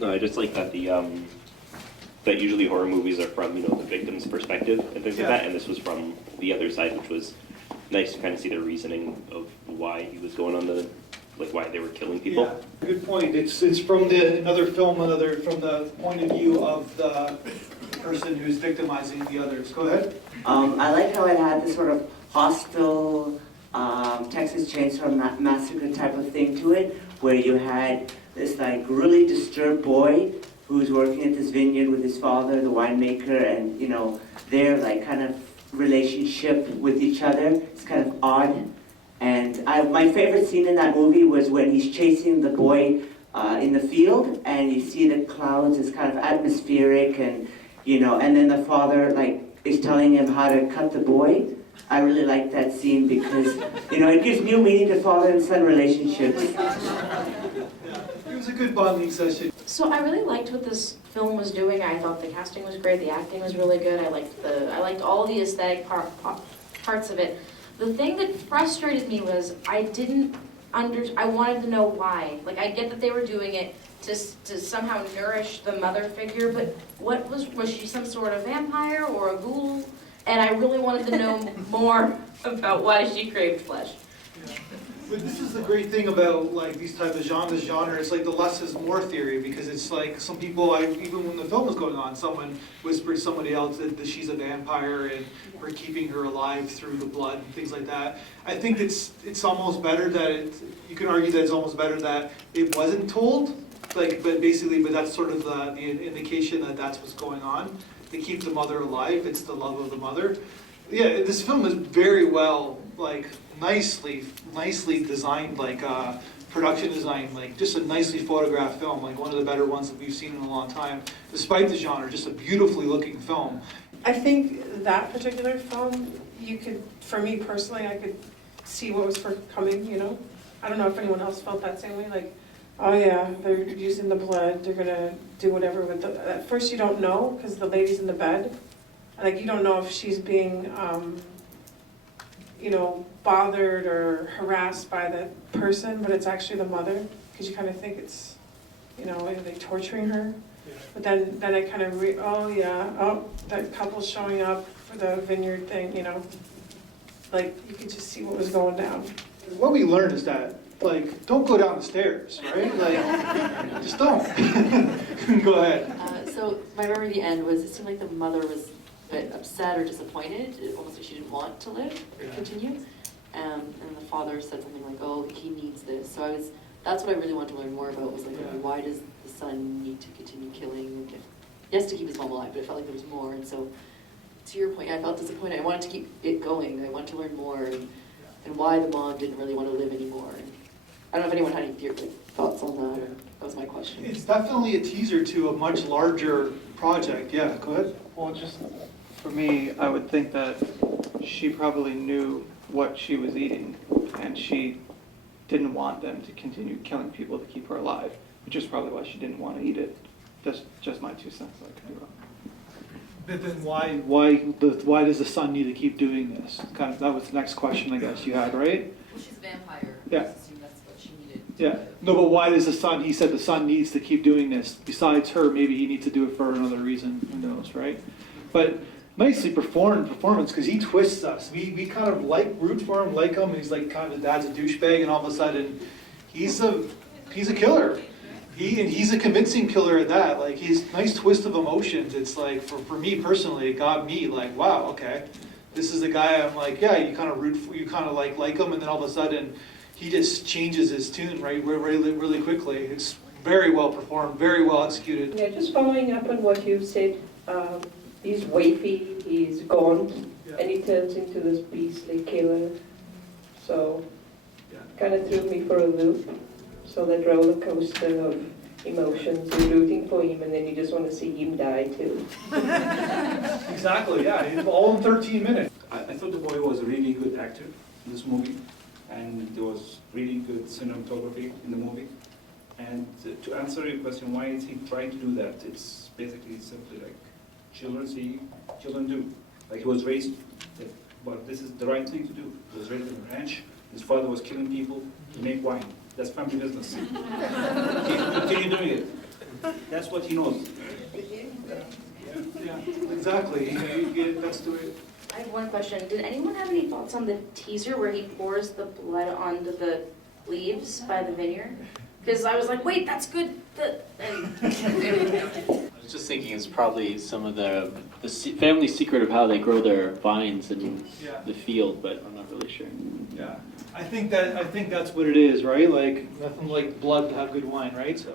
No, I just like that that usually horror movies are from, the victim's perspective and things like that, and this was from the other side, which was nice to kind of see the reasoning of why he was going on why they were killing people. Yeah, good point. It's from another film, from the point of view of the person who's victimizing the others. Go ahead. I like how it had this sort of hostile Texas Chainsaw Massacre type of thing to it, where you had this like really disturbed boy who's working at this vineyard with his father, the winemaker, and their like kind of relationship with each other. It's kind of odd. And my favorite scene in that movie was when he's chasing the boy in the field, and you see the clouds. It's kind of atmospheric, and and then the father like is telling him how to cut the boy. I really like that scene because it gives new meaning to father and son relationships. It was a good bonding session. So I really liked what this film was doing. I thought the casting was great, the acting was really good. I liked all the aesthetic parts of it. The thing that frustrated me was I wanted to know why. Like, I get that they were doing it to somehow nourish the mother figure, but was she some sort of vampire or a ghoul? And I really wanted to know more about why she craved flesh. Yeah. But this is the great thing about like these type of genre. It's like the less is more theory, because it's like some people, even when the film was going on, someone whispered to somebody else that she's a vampire and we're keeping her alive through the blood and things like that. I think it's almost better that you can argue that it's almost better that it wasn't told, but that's sort of the indication that that's what's going on. To keep the mother alive, it's the love of the mother. Yeah, this film is very well, nicely designed, production design, just a nicely photographed film, one of the better ones that we've seen in a long time. Despite the genre, just a beautifully looking film. I think that particular film, for me personally, I could see what was coming, I don't know if anyone else felt that same way, oh yeah, they're using the blood, they're gonna do whatever with at first you don't know, because the lady's in the bed. You don't know if she's being, bothered or harassed by the person, but it's actually the mother, because you kind of think it's, are they torturing her? Yeah. But then I kind of that couple's showing up for the vineyard thing, you could just see what was going down. What we learned is that, don't go down the stairs, right? Just don't. Go ahead. So my memory of the end was, it seemed like the mother was a bit upset or disappointed, almost like she didn't want to live, continue. And the father said something like, oh, he needs this. So that's what I really wanted to learn more about, was why does the son need to continue killing? Yes, to keep his mom alive, but it felt like there was more. And so, to your point, I felt disappointed. I wanted to keep it going. I wanted to learn more, and why the mom didn't really want to live anymore. And I don't know if anyone had any thoughts on that. That was my question. It's definitely a teaser to a much larger project. Yeah, go ahead. Well, just for me, I would think that she probably knew what she was eating, and she didn't want them to continue killing people to keep her alive, which is probably why she didn't want to eat it. Just my 2 cents. I could be wrong. But then why does the son need to keep doing this? That was the next question I guess you had, right? Well, she's a vampire. Yeah. I assume that's what she needed. Yeah. No, but why does the son? He said the son needs to keep doing this. Besides her, maybe he needs to do it for another reason. Who knows, right? But nicely performance, because he twists us. We kind of root for him, like him, and he's like kind of the dad's a douchebag, and all of a sudden he's a killer. He's a convincing killer at that. His nice twist of emotions. It's for me personally, it got me wow, okay, this is the guy. I'm yeah, you kind of root for, you kind of like him, and then all of a sudden he just changes his tune really quickly. It's very well performed, very well executed. Yeah, just following up on what you said. He's wafy, he's gaunt, and he turns into this beastly killer. So, kind of threw me for a loop. So that roller coaster of emotions, you're rooting for him, and then you just want to see him die too. Exactly, yeah, all in 13 minutes. I thought the boy was a really good actor in this movie, and there was really good cinematography in the movie. And to answer your question, why is he trying to do that? It's basically simply children do. He was raised, but this is the right thing to do. He was raised in a ranch. His father was killing people to make wine. That's family business. Continue doing it. That's what he knows. Yeah, exactly. That's the way. I have one question. Did anyone have any thoughts on the teaser where he pours the blood onto the leaves by the vineyard? Because I was like, wait, that's good. I was just thinking it's probably some of the family secret of how they grow their vines in Yeah. the field, but I'm not really sure. Yeah, I think that's what it is, right? Like nothing like blood to have good wine, right? So.